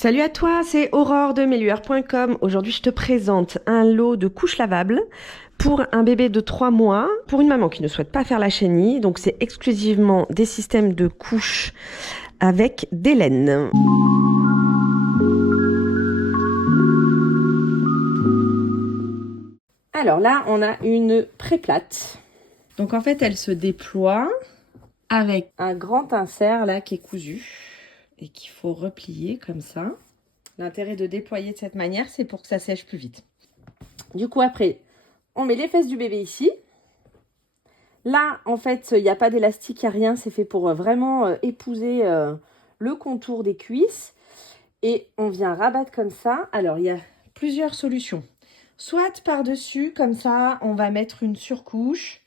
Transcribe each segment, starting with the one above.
Salut à toi, c'est Aurore de Melueur.com. Aujourd'hui, je te présente un lot de couches lavables pour un bébé de 3 mois, pour une maman qui ne souhaite pas faire la chenille. Donc, c'est exclusivement des systèmes de couches avec des laines. Alors là, on a une pré-plate. Donc en fait, elle se déploie avec un grand insert là qui est cousu et qu'il faut replier comme ça. L'intérêt de déployer de cette manière, c'est pour que ça sèche plus vite. Du coup, après, on met les fesses du bébé ici. Là, en fait, il n'y a pas d'élastique, il n'y a rien. C'est fait pour vraiment épouser le contour des cuisses. Et on vient rabattre comme ça. Alors, il y a plusieurs solutions. Soit par-dessus, comme ça, on va mettre une surcouche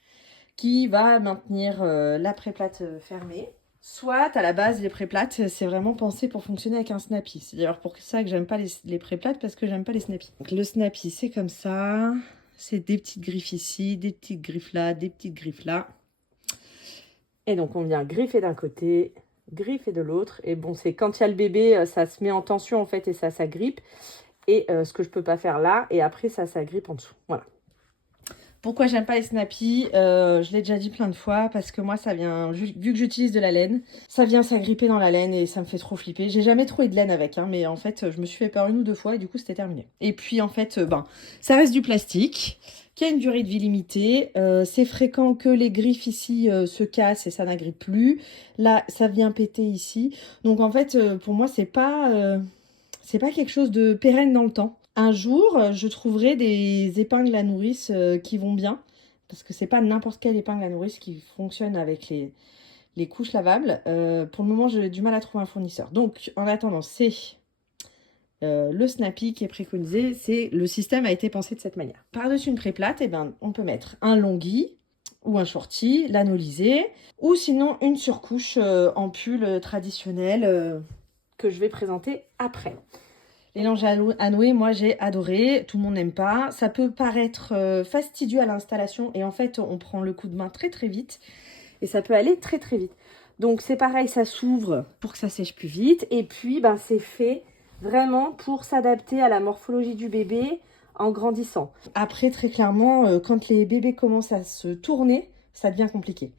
qui va maintenir la pré-plate fermée. Soit, à la base, les pré-plates, c'est vraiment pensé pour fonctionner avec un snappy. C'est d'ailleurs pour ça que j'aime pas les pré-plates, parce que j'aime pas les snappy. Donc, le snappy, c'est comme ça. C'est des petites griffes ici, des petites griffes là, des petites griffes là. Et donc, on vient griffer d'un côté, griffer de l'autre. Et bon, c'est quand il y a le bébé, ça se met en tension, en fait, et ça s'agrippe. Et ce que je peux pas faire là, et après, ça s'agrippe en dessous. Voilà. Pourquoi j'aime pas les snappy, je l'ai déjà dit plein de fois, parce que moi ça vient, vu que j'utilise de la laine, ça vient s'agripper dans la laine et ça me fait trop flipper. J'ai jamais trouvé de laine avec, hein, mais en fait je me suis fait peur 1 ou 2 fois et du coup c'était terminé. Et puis en fait, ça reste du plastique, qui a une durée de vie limitée. C'est fréquent que les griffes ici se cassent et ça n'agrippe plus. Là ça vient péter ici. Donc en fait pour moi c'est pas quelque chose de pérenne dans le temps. Un jour, je trouverai des épingles à nourrice qui vont bien, parce que c'est pas n'importe quelle épingle à nourrice qui fonctionne avec les couches lavables. Pour le moment, j'ai du mal à trouver un fournisseur. Donc, en attendant, c'est le snappy qui est préconisé. Le système a été pensé de cette manière. Par-dessus une pré-plate, on peut mettre un longhi ou un shorty, l'anolisé, ou sinon une surcouche en pull traditionnel que je vais présenter après. Les langes à nouer, moi j'ai adoré, tout le monde n'aime pas. Ça peut paraître fastidieux à l'installation et en fait on prend le coup de main très très vite et ça peut aller très très vite. Donc c'est pareil, ça s'ouvre pour que ça sèche plus vite et puis c'est fait vraiment pour s'adapter à la morphologie du bébé en grandissant. Après très clairement, quand les bébés commencent à se tourner, ça devient compliqué.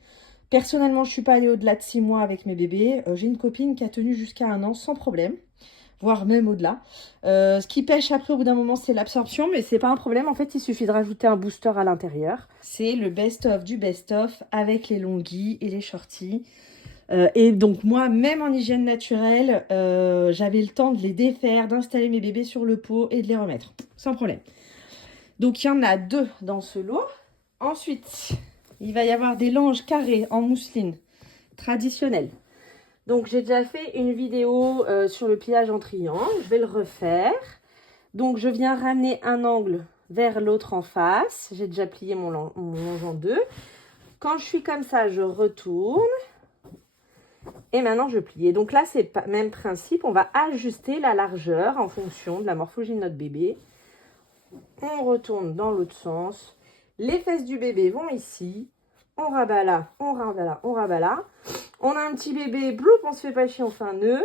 Personnellement, je ne suis pas allée au-delà de 6 mois avec mes bébés. J'ai une copine qui a tenu jusqu'à 1 an sans problème, voire même au-delà. Ce qui pêche après au bout d'un moment, c'est l'absorption, mais c'est pas un problème. En fait, il suffit de rajouter un booster à l'intérieur. C'est le best-of du best-of avec les longhi et les shorties. Et donc moi, même en hygiène naturelle, j'avais le temps de les défaire, d'installer mes bébés sur le pot et de les remettre, sans problème. Donc il y en a 2 dans ce lot. Ensuite, il va y avoir des langes carrés en mousseline traditionnelle. Donc, j'ai déjà fait une vidéo sur le pliage en triangle. Je vais le refaire. Donc, je viens ramener un angle vers l'autre en face. J'ai déjà plié mon lange en 2. Quand je suis comme ça, je retourne. Et maintenant, je plie. Et donc là, c'est le même principe. On va ajuster la largeur en fonction de la morphologie de notre bébé. On retourne dans l'autre sens. Les fesses du bébé vont ici. On rabat là, on rabat là, on rabat là. On a un petit bébé, bloup, on se fait pas chier, on fait un nœud.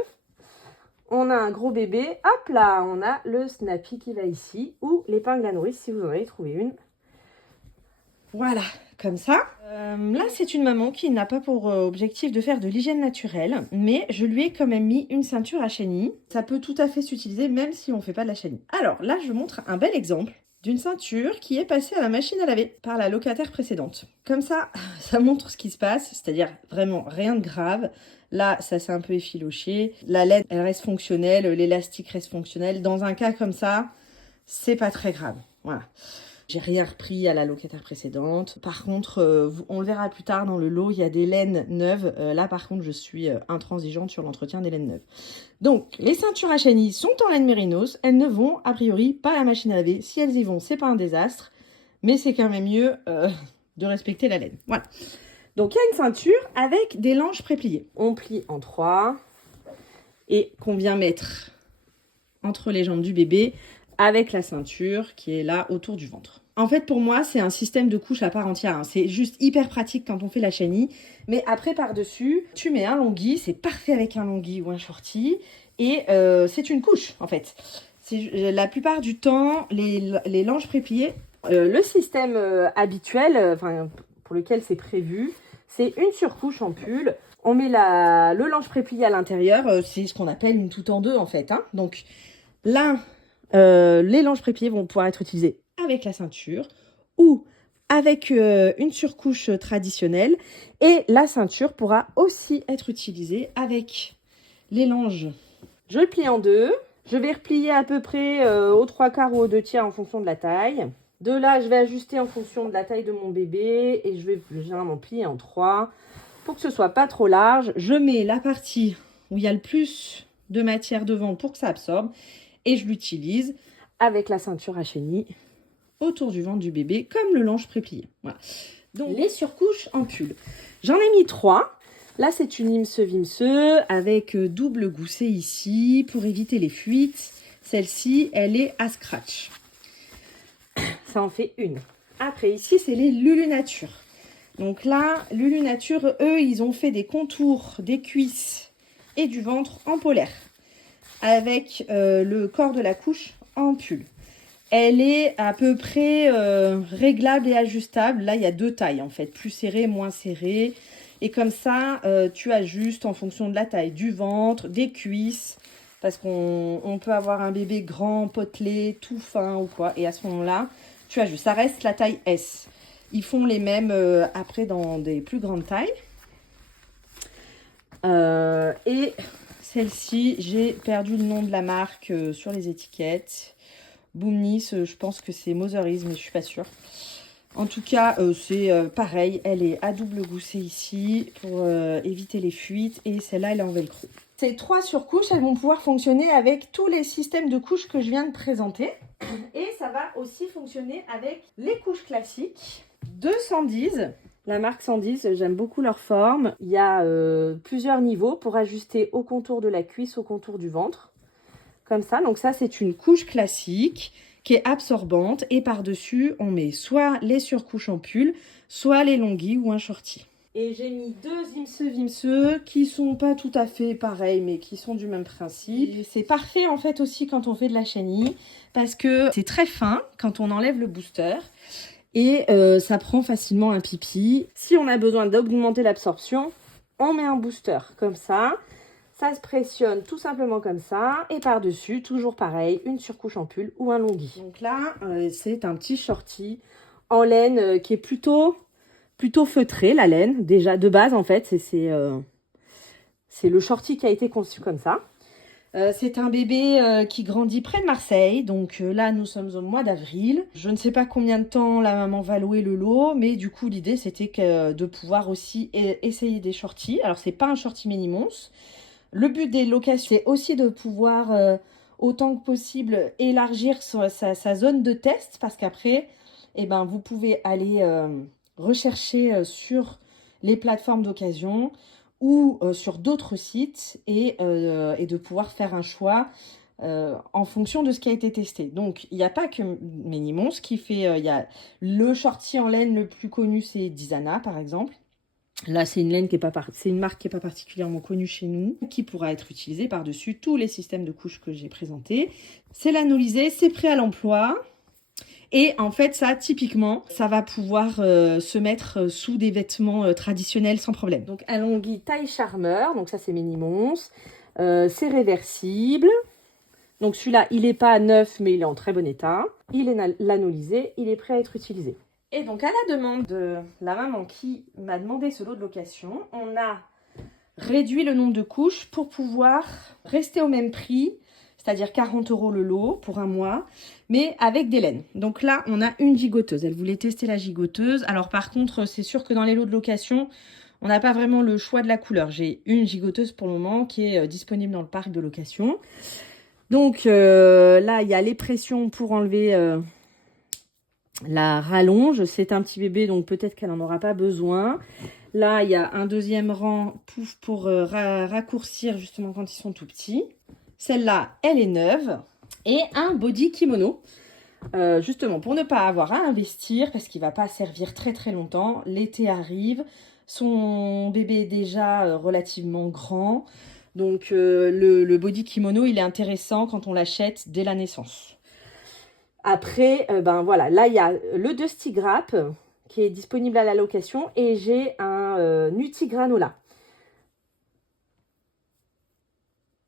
On a un gros bébé, hop là, on a le snappy qui va ici, ou l'épingle à nourrice si vous en avez trouvé une. Voilà, comme ça. Là, c'est une maman qui n'a pas pour objectif de faire de l'hygiène naturelle, mais je lui ai quand même mis une ceinture à chenille. Ça peut tout à fait s'utiliser même si on ne fait pas de la chenille. Alors là, je vous montre un bel exemple d'une ceinture qui est passée à la machine à laver par la locataire précédente. Comme ça, ça montre ce qui se passe, c'est-à-dire vraiment rien de grave. Là, ça s'est un peu effiloché. La laine, elle reste fonctionnelle, l'élastique reste fonctionnel. Dans un cas comme ça, c'est pas très grave. Voilà. J'ai rien repris à la locataire précédente. Par contre, on le verra plus tard dans le lot, il y a des laines neuves. Là, par contre, je suis intransigeante sur l'entretien des laines neuves. Donc, les ceintures à chenille sont en laine mérinos. Elles ne vont, a priori, pas à la machine à laver. Si elles y vont, c'est pas un désastre. Mais c'est quand même mieux de respecter la laine. Voilà. Donc, il y a une ceinture avec des langes prépliées. On plie en 3 et qu'on vient mettre entre les jambes du bébé avec la ceinture qui est là autour du ventre. En fait, pour moi, c'est un système de couches à part entière. Hein. C'est juste hyper pratique quand on fait la chenille. Mais après, par-dessus, tu mets un longhi. C'est parfait avec un longhi ou un shorty. Et c'est une couche, en fait. La plupart du temps, les langes prépliées, le système habituel, pour lequel c'est prévu, c'est une surcouche en pull. On met le lange préplié à l'intérieur, c'est ce qu'on appelle une tout en deux, en fait. Hein. Donc là, les langes prépliés vont pouvoir être utilisés avec la ceinture ou avec une surcouche traditionnelle. Et la ceinture pourra aussi être utilisée avec les langes. Je le plie en deux. Je vais replier à peu près aux 3/4 ou aux 2/3 en fonction de la taille. De là, je vais ajuster en fonction de la taille de mon bébé et je vais généralement plier en 3 pour que ce soit pas trop large. Je mets la partie où il y a le plus de matière devant pour que ça absorbe et je l'utilise avec la ceinture à chenille autour du ventre du bébé comme le lange préplié. Voilà. Donc les surcouches en pull. J'en ai mis 3. Là, c'est une Imse avec double gousset ici pour éviter les fuites. Celle-ci, elle est à scratch. Ça en fait une. Après, ici, c'est les Lulu Nature. Donc là, Lulu Nature, eux, ils ont fait des contours des cuisses et du ventre en polaire avec le corps de la couche en pull. Elle est à peu près réglable et ajustable. Là, il y a 2 tailles en fait, plus serrée, moins serrée. Et comme ça, tu ajustes en fonction de la taille du ventre, des cuisses. Parce qu'on peut avoir un bébé grand, potelé, tout fin ou quoi. Et à ce moment-là, tu ajustes. Ça reste la taille S. Ils font les mêmes après dans des plus grandes tailles. Et celle-ci, j'ai perdu le nom de la marque sur les étiquettes. Boomnis, je pense que c'est Motheries, mais je suis pas sûre. En tout cas, c'est pareil, elle est à double gousset ici pour éviter les fuites et celle-là, elle est en velcro. Ces 3 surcouches, elles vont pouvoir fonctionner avec tous les systèmes de couches que je viens de présenter. Et ça va aussi fonctionner avec les couches classiques de Sandies. La marque Sandies, j'aime beaucoup leur forme. Il y a plusieurs niveaux pour ajuster au contour de la cuisse, au contour du ventre. Comme ça, donc ça c'est une couche classique qui est absorbante et par-dessus on met soit les surcouches en pull, soit les longuis ou un shorty. Et j'ai mis 2 Imse qui sont pas tout à fait pareils mais qui sont du même principe. C'est parfait en fait aussi quand on fait de la chenille parce que c'est très fin quand on enlève le booster et ça prend facilement un pipi. Si on a besoin d'augmenter l'absorption, on met un booster comme ça. Ça se pressionne tout simplement comme ça. Et par-dessus, toujours pareil, une surcouche en pull ou un longhi. Donc là, c'est un petit shorty en laine qui est plutôt feutré, la laine. Déjà, de base, en fait, c'est le shorty qui a été conçu comme ça. C'est un bébé qui grandit près de Marseille. Donc là, nous sommes au mois d'avril. Je ne sais pas combien de temps la maman va louer le lot. Mais du coup, l'idée, c'était de pouvoir aussi essayer des shorties. Alors, c'est pas un shorty mini-mons. Le but des locations, c'est aussi de pouvoir, autant que possible, élargir sa zone de test. Parce qu'après, eh ben, vous pouvez aller rechercher sur les plateformes d'occasion ou sur d'autres sites et de pouvoir faire un choix en fonction de ce qui a été testé. Donc, il n'y a pas que Minimons qui fait... Il y a le shorty en laine le plus connu, c'est Dizana, par exemple. Là, c'est une laine qui est c'est une marque qui n'est pas particulièrement connue chez nous, qui pourra être utilisée par-dessus tous les systèmes de couches que j'ai présentés. C'est lanolisé, c'est prêt à l'emploi. Et en fait, ça, typiquement, ça va pouvoir se mettre sous des vêtements traditionnels sans problème. Donc, un longhi taille charmeur. Donc, ça, c'est Minimons. C'est réversible. Donc, celui-là, il n'est pas neuf, mais il est en très bon état. Il est lanolisé. Il est prêt à être utilisé. Et donc, à la demande de la maman qui m'a demandé ce lot de location, on a réduit le nombre de couches pour pouvoir rester au même prix, c'est-à-dire 40 € le lot pour un mois, mais avec des laines. Donc là, on a une gigoteuse. Elle voulait tester la gigoteuse. Alors par contre, c'est sûr que dans les lots de location, on n'a pas vraiment le choix de la couleur. J'ai une gigoteuse pour le moment qui est disponible dans le parc de location. Donc là, il y a les pressions pour enlever... la rallonge, c'est un petit bébé, donc peut-être qu'elle n'en aura pas besoin. Là, il y a un deuxième rang pour raccourcir justement quand ils sont tout petits. Celle-là, elle est neuve. Et un body kimono, justement pour ne pas avoir à investir, parce qu'il ne va pas servir très très longtemps. L'été arrive, son bébé est déjà relativement grand. Donc le body kimono, il est intéressant quand on l'achète dès la naissance. Après, ben voilà, là il y a le Dusty Grap qui est disponible à la location et j'ai un Nutty Granola.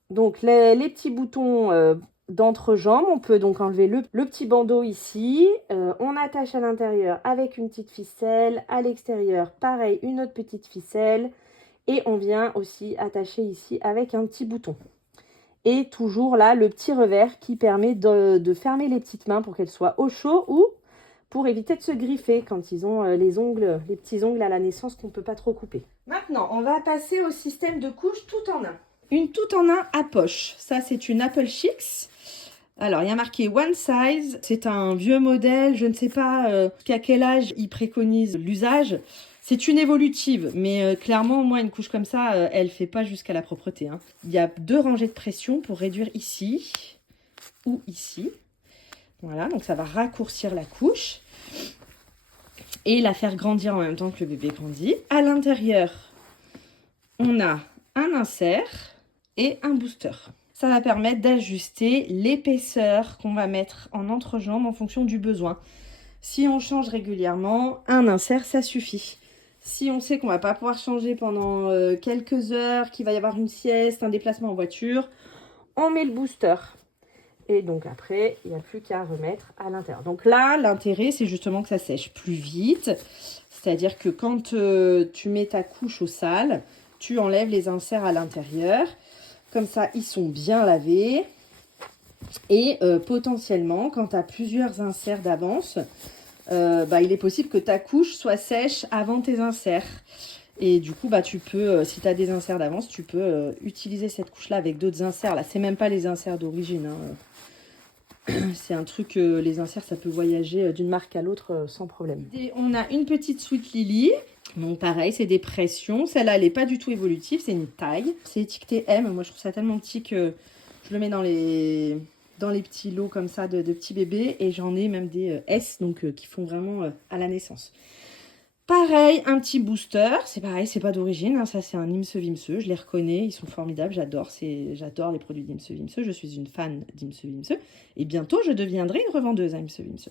Donc les petits boutons d'entrejambe, on peut donc enlever le petit bandeau ici. On attache à l'intérieur avec une petite ficelle, à l'extérieur pareil une autre petite ficelle et on vient aussi attacher ici avec un petit bouton. Et toujours là, le petit revers qui permet de fermer les petites mains pour qu'elles soient au chaud ou pour éviter de se griffer quand ils ont les petits ongles à la naissance qu'on ne peut pas trop couper. Maintenant, on va passer au système de couche tout en un. Une tout en un à poche. Ça, c'est une Apple Chicks. Alors, il y a marqué One Size. C'est un vieux modèle. Je ne sais pas qu'à quel âge il préconise l'usage. C'est une évolutive, mais clairement, moi, une couche comme ça, elle ne fait pas jusqu'à la propreté. Hein. Il y a 2 rangées de pression pour réduire ici ou ici. Voilà, donc ça va raccourcir la couche et la faire grandir en même temps que le bébé grandit. À l'intérieur, on a un insert et un booster. Ça va permettre d'ajuster l'épaisseur qu'on va mettre en entrejambe en fonction du besoin. Si on change régulièrement, un insert, ça suffit. Si on sait qu'on va pas pouvoir changer pendant quelques heures, qu'il va y avoir une sieste, un déplacement en voiture, on met le booster. Et donc après, il n'y a plus qu'à remettre à l'intérieur. Donc là, l'intérêt, c'est justement que ça sèche plus vite. C'est-à-dire que quand tu mets ta couche au sale, tu enlèves les inserts à l'intérieur. Comme ça, ils sont bien lavés. Et potentiellement, quand tu as plusieurs inserts d'avance, il est possible que ta couche soit sèche avant tes inserts. Et du coup, tu peux, si tu as des inserts d'avance, tu peux utiliser cette couche-là avec d'autres inserts. Là, c'est même pas les inserts d'origine. Hein. C'est un truc, les inserts, ça peut voyager d'une marque à l'autre sans problème. Et on a une petite Sweet Lily. Donc pareil, c'est des pressions. Celle-là, elle n'est pas du tout évolutive, c'est une taille. C'est étiqueté M. Moi, je trouve ça tellement petit que je le mets dans les petits lots comme ça de petits bébés. Et j'en ai même des S, donc qui font vraiment à la naissance. Pareil, un petit booster. C'est pareil, c'est pas d'origine. Hein, ça, c'est un Imse Vimse. Je les reconnais, ils sont formidables. J'adore les produits d'Imse Vimse. Je suis une fan d'Imse Vimse. Et bientôt, je deviendrai une revendeuse à Imse Vimse.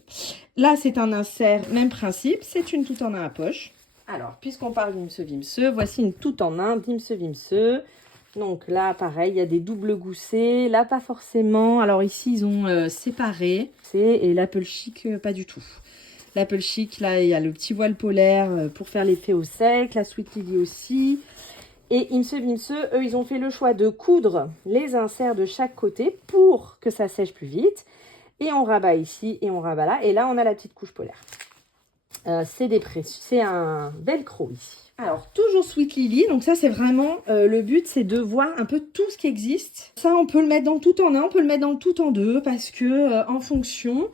Là, c'est un insert, même principe. C'est une tout en un à poche. Alors, puisqu'on parle d'Imse Vimse, voici une tout en un d'Imse Vimse. Donc là, pareil, il y a des doubles goussets. Là, pas forcément. Alors ici, ils ont séparé. Et l'Apple Chic, pas du tout. L'Apple Chic, là, il y a le petit voile polaire pour faire l'effet au sec. La Sweet Lily aussi. Et Imse Vimse, eux, ils ont fait le choix de coudre les inserts de chaque côté pour que ça sèche plus vite. Et on rabat ici et on rabat là. Et là, on a la petite couche polaire. C'est un velcro ici. Alors, toujours Sweet Lily. Donc ça, c'est vraiment le but, c'est de voir un peu tout ce qui existe. Ça, on peut le mettre dans le tout en un, on peut le mettre dans le tout en deux parce que en fonction...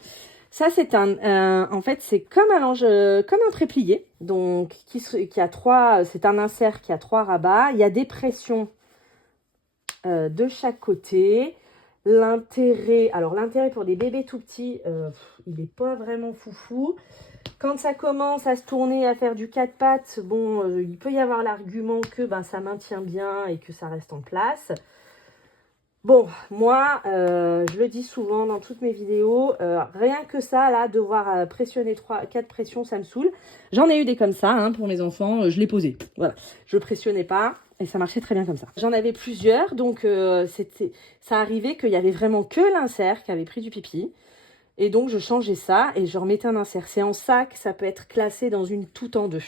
Ça, c'est en fait, c'est comme un linge, comme un préplié. Donc, qui a 3... C'est un insert qui a 3 rabats. Il y a des pressions de chaque côté. L'intérêt pour des bébés tout petits, il n'est pas vraiment foufou. Quand ça commence à se tourner, à faire du 4 pattes, bon, il peut y avoir l'argument que ça maintient bien et que ça reste en place. Bon, moi, je le dis souvent dans toutes mes vidéos, rien que ça, là, devoir pressionner 4 pressions, ça me saoule. J'en ai eu des comme ça, hein, pour mes enfants, je les posais. Voilà, je pressionnais pas et ça marchait très bien comme ça. J'en avais plusieurs, donc ça arrivait qu'il y avait vraiment que l'insert qui avait pris du pipi. Et donc, je changeais ça et je remettais un insert. C'est en sac, ça peut être classé dans une tout en deux.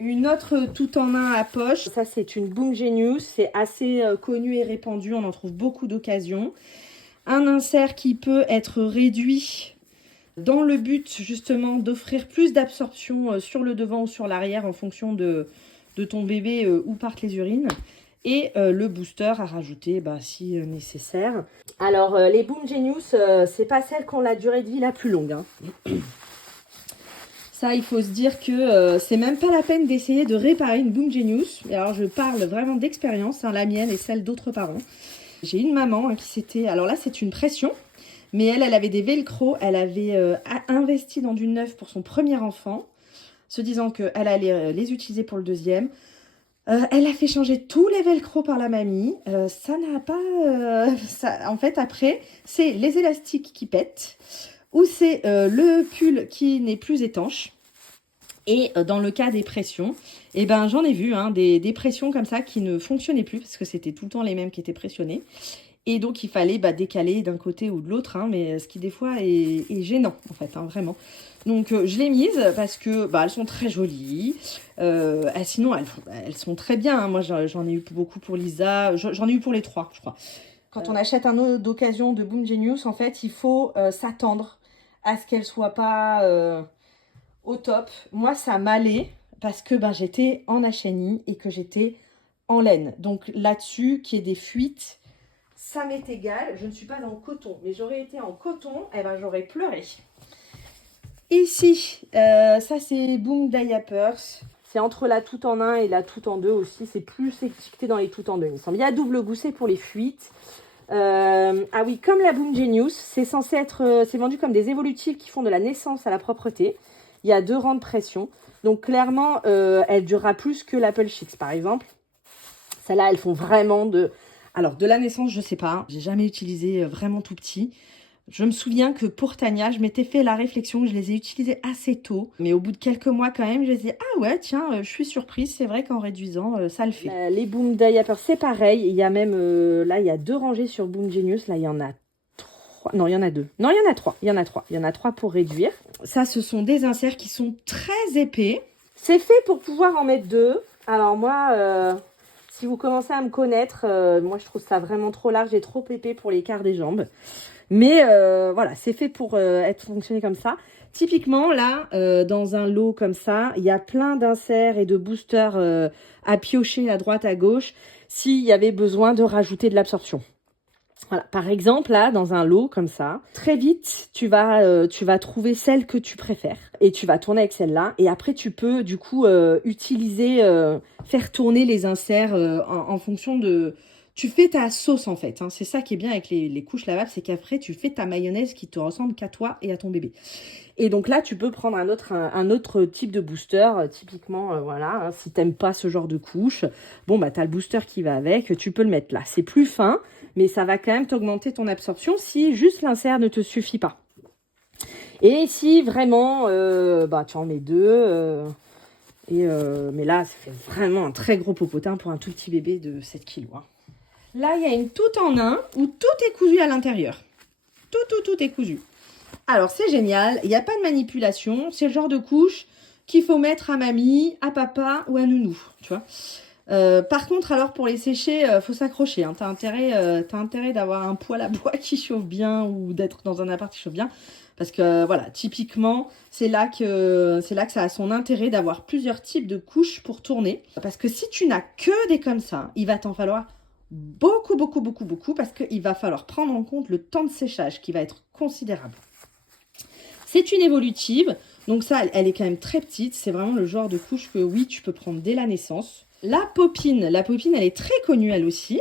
Une autre tout en un à poche, ça c'est une Boom Genius, c'est assez connu et répandu, on en trouve beaucoup d'occasions. Un insert qui peut être réduit dans le but justement d'offrir plus d'absorption sur le devant ou sur l'arrière en fonction de ton bébé où partent les urines. Et le booster à rajouter si nécessaire. Alors les Boom Genius, c'est pas celles qui ont la durée de vie la plus longue. Hein. Ça, il faut se dire que c'est même pas la peine d'essayer de réparer une Boom Genius. Et alors, je parle vraiment d'expérience, hein, la mienne et celle d'autres parents. J'ai une maman qui s'était... Alors là, c'est une pression, mais elle avait des velcro. Elle avait investi dans du neuf pour son premier enfant, se disant qu'elle allait les utiliser pour le deuxième. Elle a fait changer tous les velcro par la mamie. Ça n'a pas... en fait, après, c'est les élastiques qui pètent ou c'est le pull qui n'est plus étanche. Et dans le cas des pressions, eh ben, j'en ai vu des pressions comme ça qui ne fonctionnaient plus parce que c'était tout le temps les mêmes qui étaient pressionnées. Et donc, il fallait décaler d'un côté ou de l'autre, mais ce qui des fois est gênant, en fait, vraiment. Donc, je l'ai mise parce que elles sont très jolies. Sinon, elles sont très bien. Moi, j'en ai eu beaucoup pour Lisa. J'en ai eu pour les 3, je crois. Quand on achète un eau d'occasion de Boom Genius, en fait, il faut s'attendre à ce qu'elle soit pas au top. Moi, ça m'allait parce que j'étais en HNI et que j'étais en laine. Donc, là-dessus, qu'il y ait des fuites, ça m'est égal, je ne suis pas en coton, mais j'aurais été en coton, j'aurais pleuré. Ici, ça c'est Boom Diapers. C'est entre la tout en un et la tout en deux aussi. C'est plus étiqueté dans les tout en deux, il me semble. Il y a double gousset pour les fuites. Ah oui, comme la Boom Genius, c'est censé être, c'est vendu comme des évolutifs qui font de la naissance à la propreté. Il y a 2 rangs de pression. Donc clairement, elle durera plus que l'Apple Chicks par exemple. Celles-là, elles font vraiment Alors, de la naissance, je sais pas. J'ai jamais utilisé vraiment tout petit. Je me souviens que pour Tania, je m'étais fait la réflexion que je les ai utilisées assez tôt. Mais au bout de quelques mois quand même, je me disais, ah ouais, tiens, je suis surprise. C'est vrai qu'en réduisant, ça le fait. Les Boom Diapers, c'est pareil. Il y a même, là, il y a 2 rangées sur Boom Genius. Là, il y en a 3. Non, il y en a 2. Non, il y en a 3. Il y en a 3. Il y en a 3 pour réduire. Ça, ce sont des inserts qui sont très épais. C'est fait pour pouvoir en mettre 2. Alors moi... Si vous commencez à me connaître, moi je trouve ça vraiment trop large et trop épais pour l'écart des jambes. Mais voilà, c'est fait pour être fonctionné comme ça. Typiquement, là, dans un lot comme ça, il y a plein d'inserts et de boosters à piocher à droite, à gauche, s'il y avait besoin de rajouter de l'absorption. Voilà, par exemple, là, dans un lot comme ça, très vite, tu vas trouver celle que tu préfères. Et tu vas tourner avec celle-là. Et après, tu peux, du coup, faire tourner les inserts en fonction de... Tu fais ta sauce, en fait. C'est ça qui est bien avec les couches lavables, c'est qu'après, tu fais ta mayonnaise qui te ressemble qu'à toi et à ton bébé. Et donc là, tu peux prendre un autre type de booster, typiquement, voilà, si t'aimes pas ce genre de couche, bon, t'as le booster qui va avec, tu peux le mettre là. C'est plus fin, mais ça va quand même t'augmenter ton absorption si juste l'insert ne te suffit pas. Et si vraiment, tu en mets 2, mais là, ça fait vraiment un très gros popotin pour un tout petit bébé de 7 kg. Là, il y a une toute en un où tout est cousu à l'intérieur. Tout est cousu. Alors, c'est génial. Il n'y a pas de manipulation. C'est le genre de couche qu'il faut mettre à mamie, à papa ou à nounou. Tu vois. Par contre, alors, pour les sécher, faut s'accrocher. T'as intérêt d'avoir un poêle à bois qui chauffe bien ou d'être dans un appart qui chauffe bien. Parce que, voilà, typiquement, c'est là que ça a son intérêt d'avoir plusieurs types de couches pour tourner. Parce que si tu n'as que des comme ça, il va t'en falloir beaucoup, parce qu'il va falloir prendre en compte le temps de séchage qui va être considérable. C'est une évolutive, donc ça, elle est quand même très petite. C'est vraiment le genre de couche que, oui, tu peux prendre dès la naissance. La Popine, elle est très connue, elle aussi.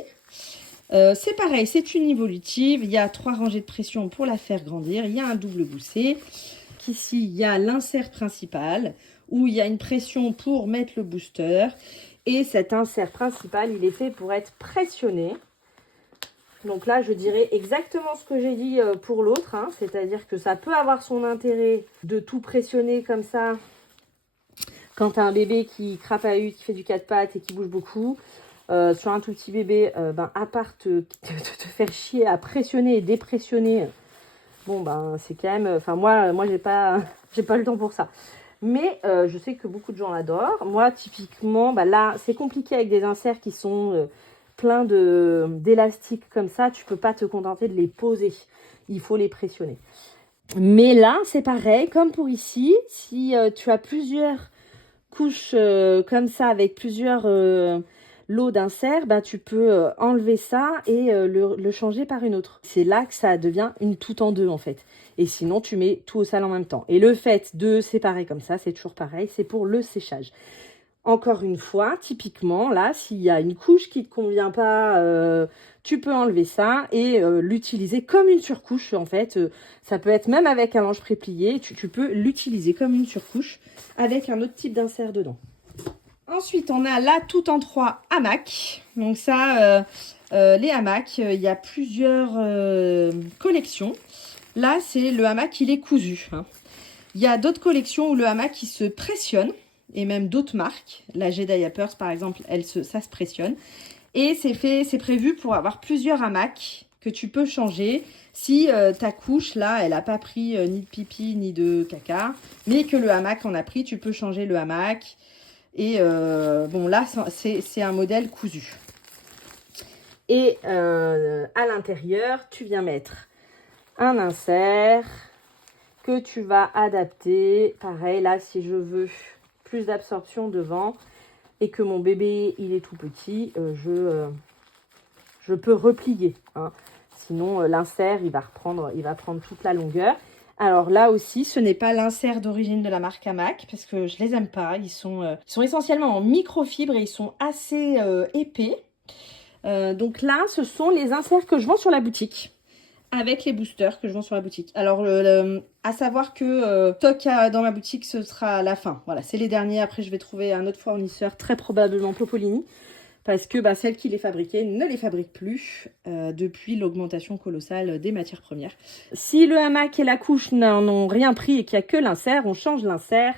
C'est pareil, c'est une évolutive. Il y a 3 rangées de pression pour la faire grandir. Il y a un double gousset. Ici, il y a l'insert principal où il y a une pression pour mettre le booster. Et cet insert principal, il est fait pour être pressionné. Donc là, je dirais exactement ce que j'ai dit pour l'autre. C'est-à-dire que ça peut avoir son intérêt de tout pressionner comme ça. Quand tu as un bébé qui crapahute, qui fait du 4 pattes et qui bouge beaucoup. Sur un tout petit bébé, à part te faire chier à pressionner et dépressionner. Bon, c'est quand même... Enfin, moi j'ai pas le temps pour ça. Mais je sais que beaucoup de gens l'adorent. Moi, typiquement, là, c'est compliqué avec des inserts qui sont pleins d'élastiques comme ça. Tu peux pas te contenter de les poser. Il faut les pressionner. Mais là, c'est pareil. Comme pour ici, si tu as plusieurs couches comme ça, avec plusieurs lots d'inserts, tu peux enlever ça et le changer par une autre. C'est là que ça devient une tout en deux, en fait. Et sinon, tu mets tout au sale en même temps. Et le fait de séparer comme ça, c'est toujours pareil, c'est pour le séchage. Encore une fois, typiquement, là, s'il y a une couche qui ne te convient pas, tu peux enlever ça et l'utiliser comme une surcouche, en fait. Ça peut être même avec un linge préplié, tu peux l'utiliser comme une surcouche avec un autre type d'insert dedans. Ensuite, on a la tout en 3 hamacs. Donc ça, les hamacs, il y a plusieurs collections. Là, c'est le hamac, il est cousu. Hein. Il y a d'autres collections où le hamac, il se pressionne. Et même d'autres marques. La Jedi Yapers, par exemple, ça se pressionne. Et c'est prévu pour avoir plusieurs hamacs que tu peux changer si ta couche, là, elle n'a pas pris ni de pipi ni de caca. Mais que le hamac en a pris, tu peux changer le hamac. Et bon, là, c'est un modèle cousu. Et à l'intérieur, tu viens mettre un insert que tu vas adapter. Pareil, là, si je veux plus d'absorption devant et que mon bébé, il est tout petit, je peux replier. Hein. Sinon, l'insert, il va prendre toute la longueur. Alors là aussi, ce n'est pas l'insert d'origine de la marque Hamac parce que je les aime pas. Ils sont essentiellement en microfibre et ils sont assez épais. Donc là, ce sont les inserts que je vends sur la boutique. Avec les boosters que je vends sur la boutique. Alors, à savoir que stock dans ma boutique, ce sera à la fin. Voilà, c'est les derniers. Après, je vais trouver un autre fournisseur, très probablement Popolini. Parce que celle qui les fabriquait ne les fabrique plus depuis l'augmentation colossale des matières premières. Si le hamac et la couche n'en ont rien pris et qu'il n'y a que l'insert, on change l'insert.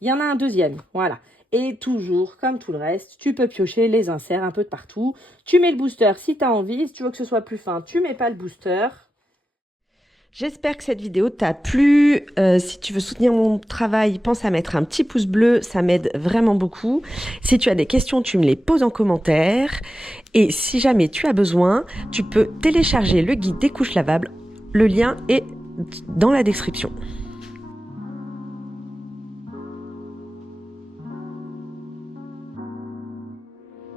Il y en a un deuxième, voilà. Et toujours, comme tout le reste, tu peux piocher les inserts un peu de partout. Tu mets le booster si tu as envie. Si tu veux que ce soit plus fin, tu mets pas le booster. J'espère que cette vidéo t'a plu. Si tu veux soutenir mon travail, pense à mettre un petit pouce bleu, ça m'aide vraiment beaucoup. Si tu as des questions, tu me les poses en commentaire. Et si jamais tu as besoin, tu peux télécharger le guide des couches lavables. Le lien est dans la description.